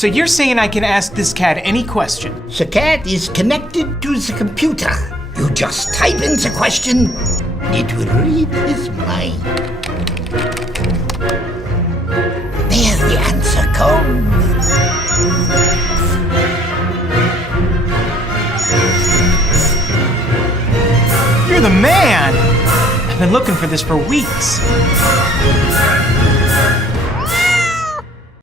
So you're saying I can ask this cat any question? The cat is connected to the computer. You just type in the question, it will read his mind. There the answer comes. You're the man! I've been looking for this for weeks.